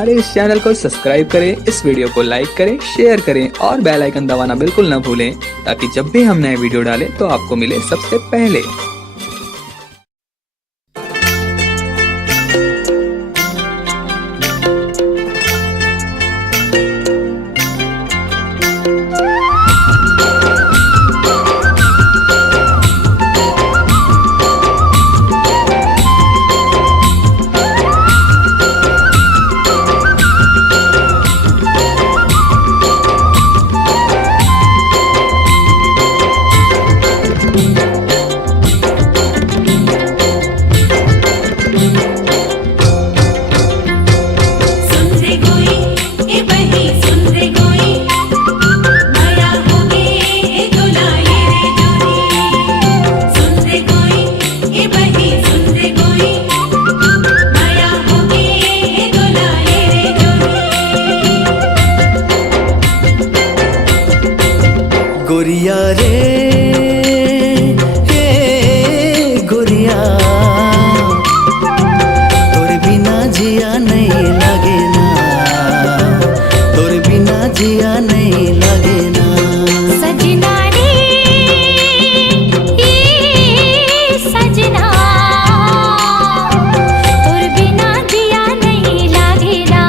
हमारे इस चैनल को सब्सक्राइब करें, इस वीडियो को लाइक करें, शेयर करें और बेल आइकन दबाना बिल्कुल न भूलें ताकि जब भी हम नए वीडियो डालें तो आपको मिले सबसे पहले। गोरिया रे हे गोरिया, तोर बिना जिया नहीं लगे ना, तोर बिना जिया नहीं लगे ना। सजना रे ये सजना, तोर बिना जिया नहीं लागे ना,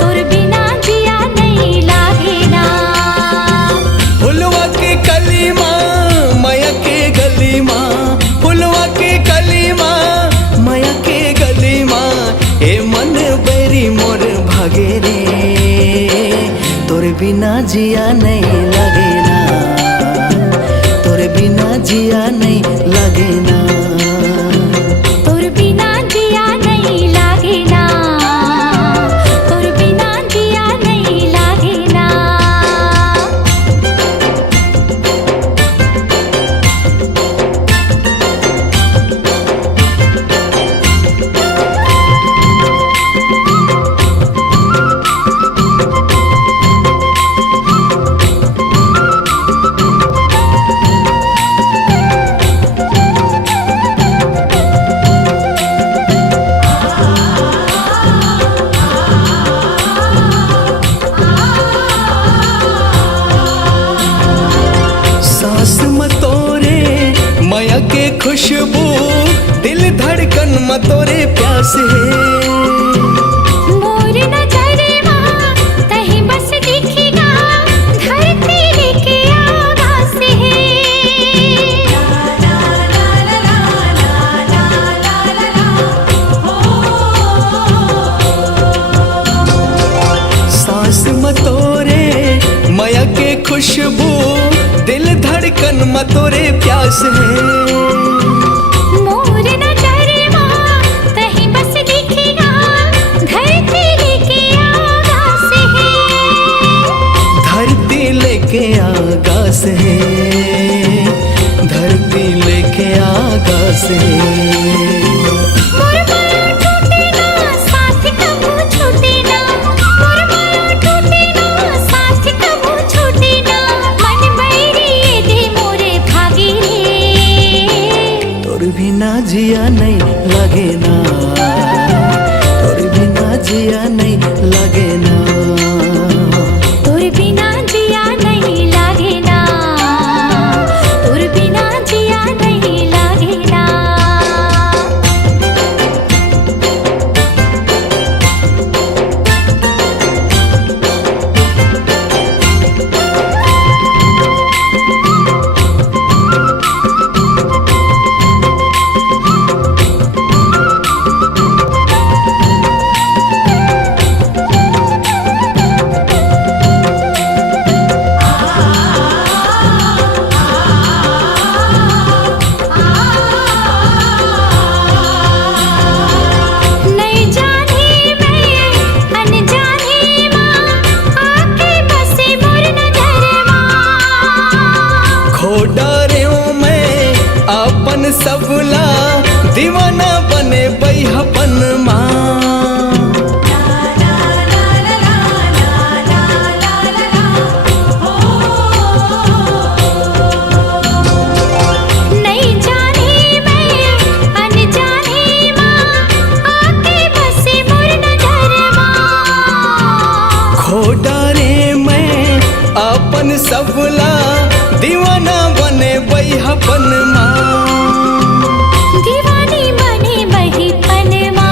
तोर बिना जिया नहीं लागे ना। फुलवा के कली माँ माया के गली माँ, फुलवा के कली माँ माया के गली माँ, हे मन बेरी मोर भागे रे, तोर बिना जिया नहीं लगे ना, तोर बिना जिया नहीं लगे ना। तोर बिना जिया नहीं लागे ना, तोर बिना जिया नहीं लागे ना। सांस मतोरे माया के खुशबू, दिल धड़कन मतोरे प्यास है। मोर नजरवा कहीं बस दिखेगा, धरती लेके आवाज़ है। सांस मतोरे माया के खुशबू, दिल धड़कन मतोरे प्यास है। मोर नजरवा कहीं बस दिखेगा, धरती लेके आवाज़ है। धरती लेके आकाश है, धरती लेके आकाश है। मोर माया टूटे ना, साथ कबू छूटे ना, मोर माया टूटे ना, साथ कबू छूटे ना। मन बैरी ये दे मोरे भागे रे, तोर बिना जिया नहीं लगे ना, तोर बिना जिया नहीं लगे ना। तोर बिना जिया नहीं लागे ना, तोर बिना जिया नहीं लागे ना। सबला दीवाना बने बैहपन माँ दीवानी बने बही पनवा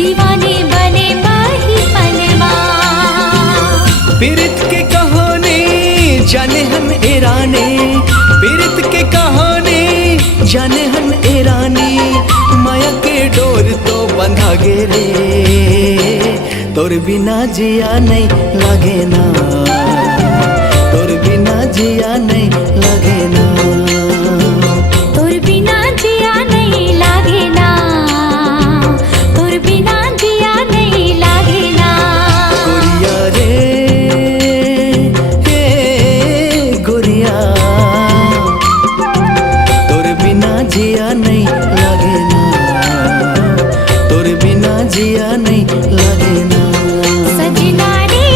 दीवानी बने बही पनवा पीरित के कहानी जाने हन एरानी पीरित के कहानी जाने हन एरानी माया के डोर तो बंधा गे रे तोर बिना जिया नहीं लगे ना तोर बिना जिया नहीं लगे ना तोर बिना जिया नहीं लागे ना तोर बिना जिया नहीं लागे ना गोरिया रे हे गोरिया तोर बिना जिया नहीं लगे ना तोर बिना जिया नहीं लगे ना सजना रे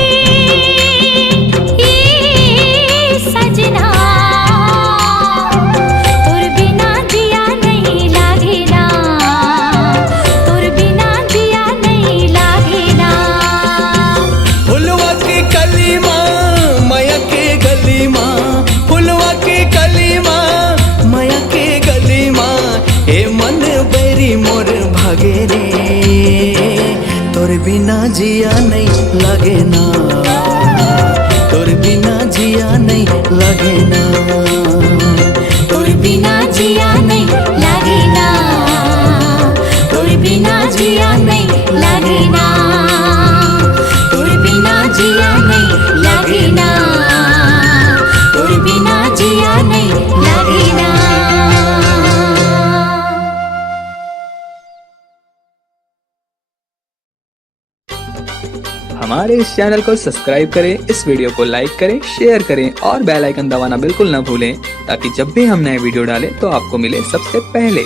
ये सजना तोर बिना जिया नहीं लागे ना तोर बिना जिया नहीं लागे ना फुलवा के कली माँ माया के गली माँ फुलवा के कली माँ माया के गली माँ हे मन बेरी मोर भागे रे तोर बिना जिया नहीं लगे ना तोर बिना जिया नहीं लगे ना तोर बिना जिया नहीं लागे ना तोर बिना जिया नहीं लागे ना तोर बिना जिया नहीं लागे ना तोर बिना जिया नहीं लागे ना हमारे इस चैनल को सब्सक्राइब करें, इस वीडियो को लाइक करें, शेयर करें और बेल आइकन दबाना बिल्कुल न भूलें ताकि जब भी हम नए वीडियो डालें तो आपको मिले सबसे पहले।